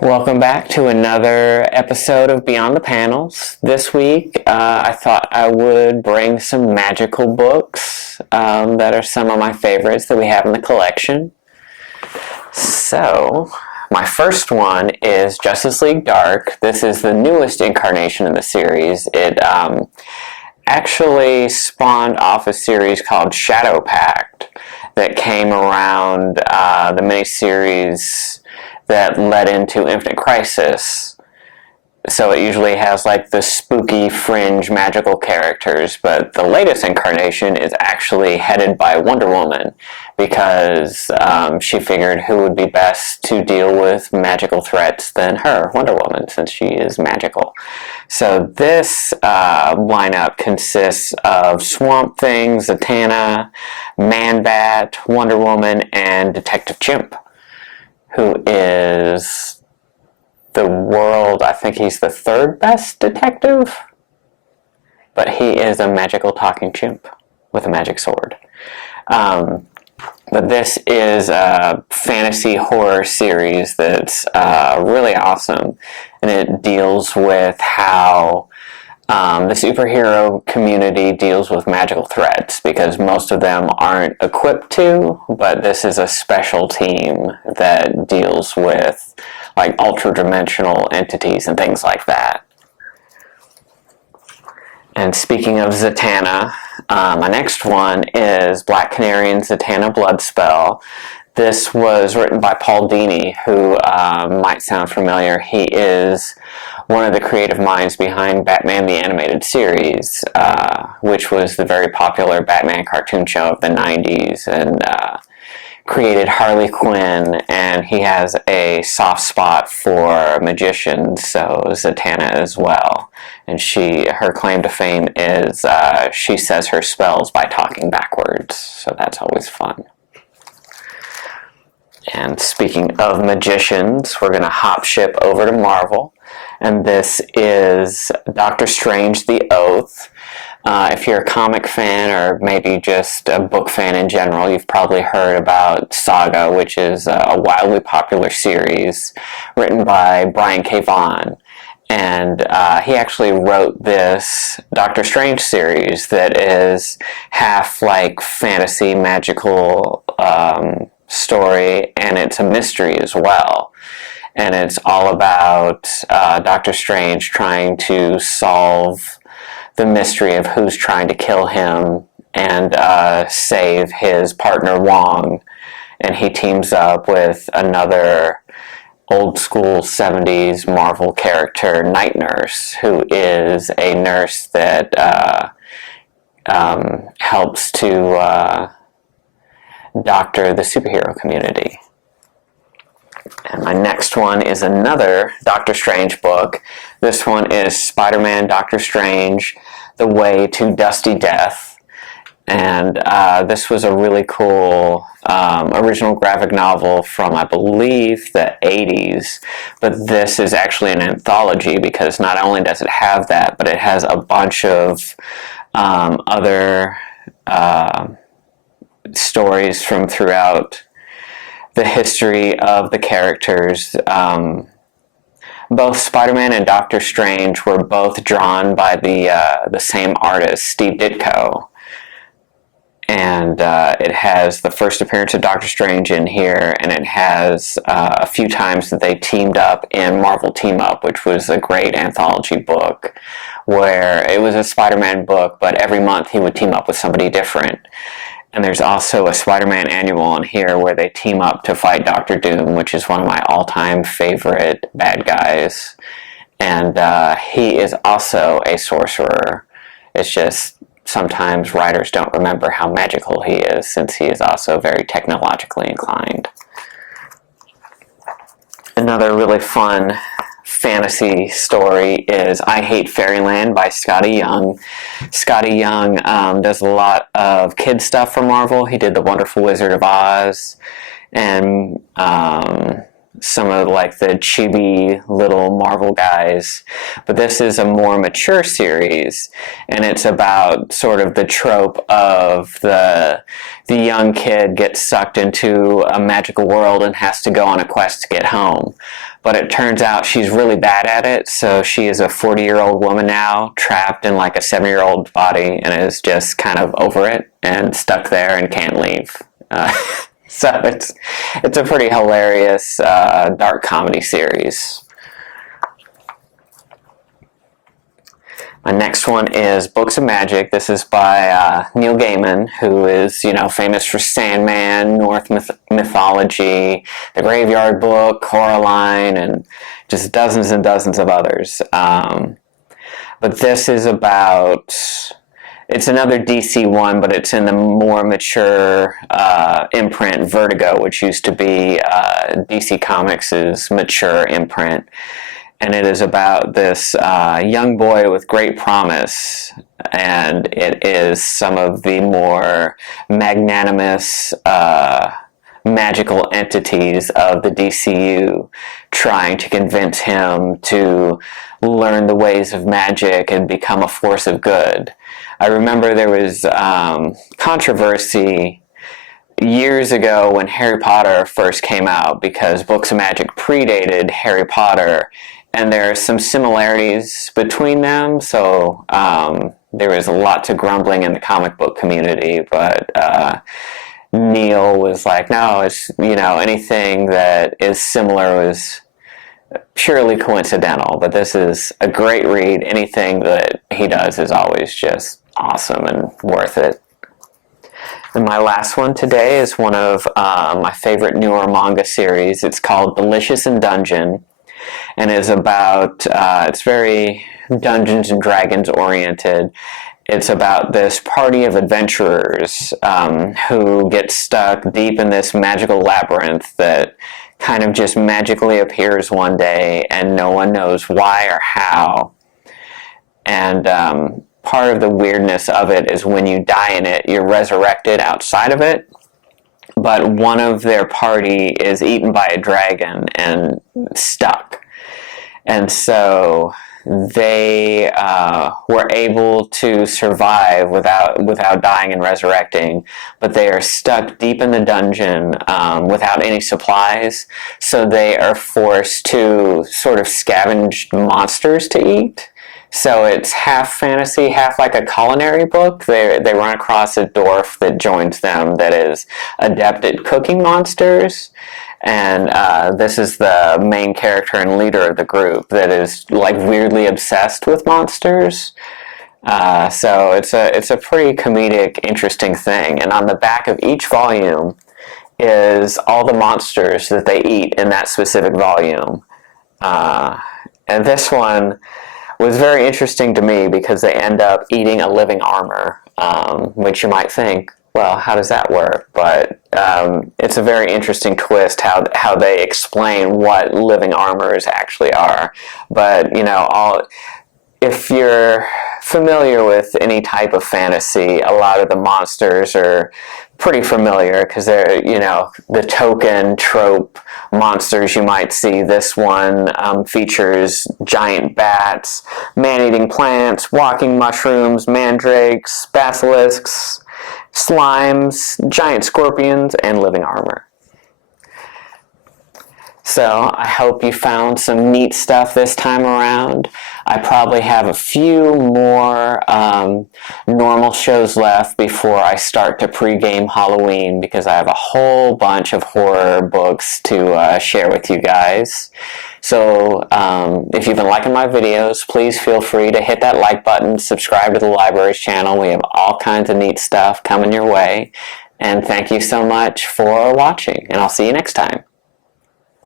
Welcome back to another episode of Beyond the Panels. This week, I thought I would bring some magical books that are some of my favorites that we have in the collection. So, my first one is Justice League Dark. This is the newest incarnation in the series. It actually spawned off a series called Shadow Pact that came around the miniseries that led into Infinite Crisis. So it usually has like the spooky fringe magical characters, but the latest incarnation is actually headed by Wonder Woman because she figured who would be best to deal with magical threats than her, Wonder Woman, since she is magical. So this lineup consists of Swamp Thing, Zatanna, Man-Bat, Wonder Woman, and Detective Chimp, who is I think he's the third best detective, but he is a magical talking chimp with a magic sword. But this is a fantasy horror series that's really awesome, and it deals with how the superhero community deals with magical threats, because most of them aren't equipped to, but this is a special team that deals with like ultra-dimensional entities and things like that. And speaking of Zatanna, my next one is Black Canary and Zatanna Bloodspell. This was written by Paul Dini, who might sound familiar. He is one of the creative minds behind Batman the Animated Series, which was the very popular Batman cartoon show of the 90s, and created Harley Quinn, and he has a soft spot for magicians, so Zatanna as well. And her claim to fame is she says her spells by talking backwards, so that's always fun. And speaking of magicians, we're going to hop ship over to Marvel, and this is Doctor Strange the Oath. If you're a comic fan, or maybe just a book fan in general, you've probably heard about Saga, which is a wildly popular series written by Brian K. Vaughan. And he actually wrote this Doctor Strange series that is half like fantasy, magical story, and it's a mystery as well. And it's all about Doctor Strange trying to solve the mystery of who's trying to kill him and save his partner Wong. And he teams up with another old school 70s Marvel character, Night Nurse, who is a nurse that helps to doctor the superhero community. And my next one is another Doctor Strange book. This one is SpiderMan Doctor Strange, The Way to Dusty Death. And this was a really cool original graphic novel from, I believe, the 80s. But this is actually an anthology, because not only does it have that, but it has a bunch of other stories from throughout the history of the characters. Both Spider-Man and Doctor Strange were both drawn by the same artist, Steve Ditko. And it has the first appearance of Doctor Strange in here, and it has a few times that they teamed up in Marvel Team Up, which was a great anthology book, where it was a Spider-Man book, but every month he would team up with somebody different. And there's also a Spider-Man annual in here where they team up to fight Doctor Doom, which is one of my all-time favorite bad guys. And he is also a sorcerer. It's just sometimes writers don't remember how magical he is, since he is also very technologically inclined. Another really fun fantasy story is I Hate Fairyland by Skottie Young. Skottie Young does a lot of kid stuff for Marvel. He did The Wonderful Wizard of Oz, and some of like the chibi little Marvel guys, but this is a more mature series, and it's about sort of the trope of the young kid gets sucked into a magical world and has to go on a quest to get home. But it turns out she's really bad at it, so she is a 40-year-old woman now, trapped in like a 7-year-old body, and is just kind of over it and stuck there and can't leave. So it's a pretty hilarious dark comedy series. My next one is Books of Magic. This is by Neil Gaiman, who is, you know, famous for Sandman, Norse mythology, The Graveyard Book, Coraline, and just dozens and dozens of others. But this is about... It's another DC one, but it's in the more mature imprint Vertigo, which used to be DC Comics' mature imprint. And it is about this young boy with great promise, and it is some of the more magnanimous magical entities of the DCU trying to convince him to learn the ways of magic and become a force of good. I remember there was controversy years ago when Harry Potter first came out, because Books of Magic predated Harry Potter, and there are some similarities between them, so there was lots of grumbling in the comic book community, but Neil was like, no, it's, you know, anything that is similar was purely coincidental, but this is a great read. Anything that he does is always just awesome and worth it. And my last one today is one of my favorite newer manga series. It's called Malicious and Dungeon, and is about, it's very Dungeons and Dragons oriented. It's about this party of adventurers who get stuck deep in this magical labyrinth that kind of just magically appears one day, and no one knows why or how. And part of the weirdness of it is when you die in it, you're resurrected outside of it, but one of their party is eaten by a dragon and stuck. And so they were able to survive without dying and resurrecting, but they are stuck deep in the dungeon without any supplies, so they are forced to sort of scavenge monsters to eat. So it's half fantasy, half like a culinary book. They run across a dwarf that joins them that is adept at cooking monsters. And this is the main character and leader of the group that is like weirdly obsessed with monsters. So it's a pretty comedic, interesting thing. And on the back of each volume is all the monsters that they eat in that specific volume. And this one was very interesting to me because they end up eating a living armor, which you might think, well, how does that work? But it's a very interesting twist how they explain what living armors actually are. But, you know, if you're familiar with any type of fantasy, a lot of the monsters are pretty familiar because they're, you know, the token trope monsters you might see. This one features giant bats, man-eating plants, walking mushrooms, mandrakes, basilisks, slimes, giant scorpions, and living armor. So I hope you found some neat stuff this time around. I probably have a few more normal shows left before I start to pregame Halloween, because I have a whole bunch of horror books to share with you guys. So if you've been liking my videos, please feel free to hit that like button, subscribe to the library's channel. We have all kinds of neat stuff coming your way. And thank you so much for watching, and I'll see you next time.